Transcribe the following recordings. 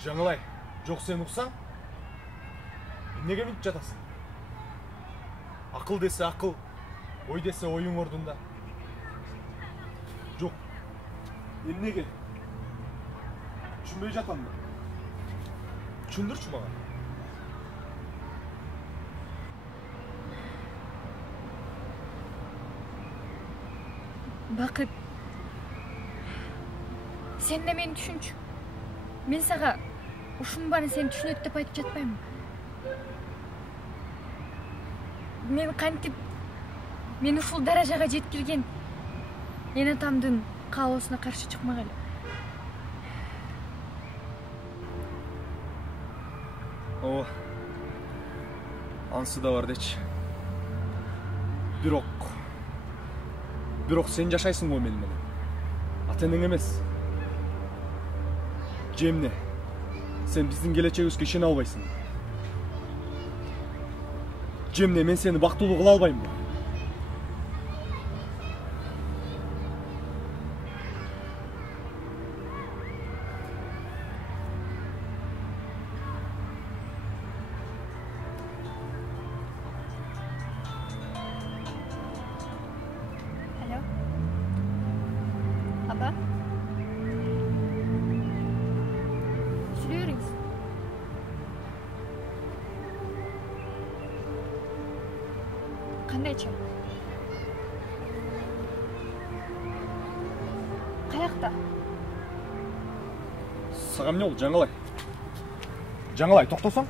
Жаңылай, жоқ сен ұқсаң, неге бүйтіп жатасың? Ақыл десе ақыл, ой десе ойың ордында. Жоқ, мен неге? Түсінбей жатамын ба? Түсіндірші маған. Бақыт, сен де мені түсінші. Мен саға ушунбаны сен түшүнөт деп айтып жатпаймын. Мен кантип мен ушул даражага жеткирген эн атамдын каалоосуна каршы чыкмак эле. Ооба. Ансы да бар дечи. Бирок сен жашайсың ғой мен менен. Ата-энең эмес. Жемне, сен біздің келечегибизге ишене албайсың. Жемне, мен сени бактылуу кыла албаймынбы? Алло. Апа? Sürüyoruz. Qanday cham? Qayoqda? Сага эмне болду, Жаңылай? Жаңылай, токтосоң?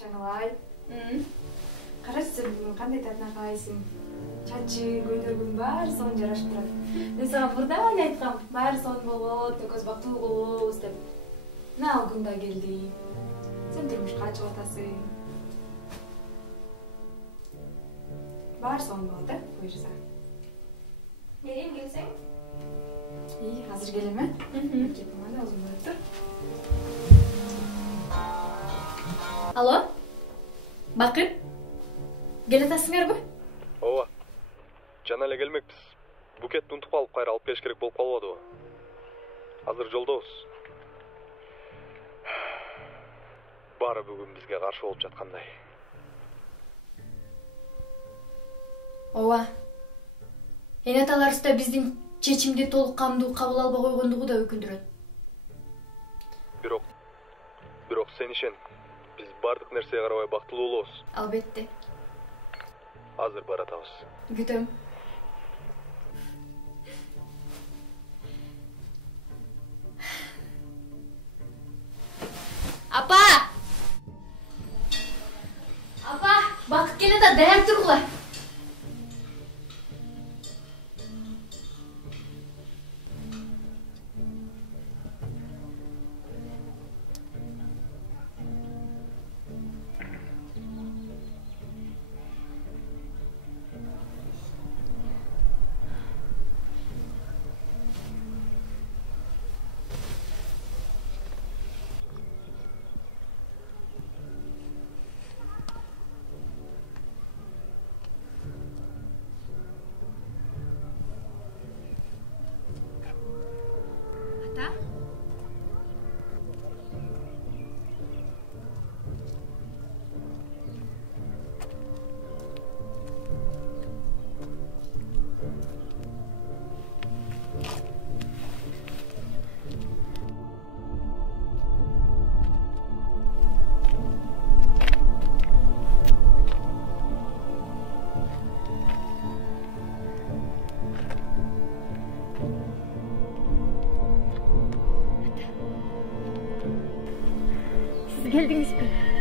Жаңылай. Караш, сен бүгүн кандай татына каалайсың? Чачы, көйнөгүң баары сонун жарашып турат. Мен сага мурдан эле айткам, баары сонун болот, экөөбүз бактылуу болобуз деп. Мына ал күн да келди. Сен турмушка чыгып атасың. Баары сонун болот, буюрса. Мерем келсең? Азыр келем, Кеп мана озун болуп тур. Алло? Бакыт? Келатасыңарбы? Ооба. Жана эле келмекпиз. Букетти унутуп калып кайра алып келиш керек болуп калбадыбы? Азыр жолдобуз. Баары бүгүн бизге каршы болуп жаткандай. Ооба. Эн аталарыбыз да биздин чечимди толук камдуу кабыл албай койгондугу да өкүндүрөт. Бирок сен ишен. Биз бардык нерсеге карабай бактылуу болобуз. Албетте. Азыр баратабыз. Күтөм. Апа! Апа, Бакыт келе да даяр тургула. Geldiniz mi?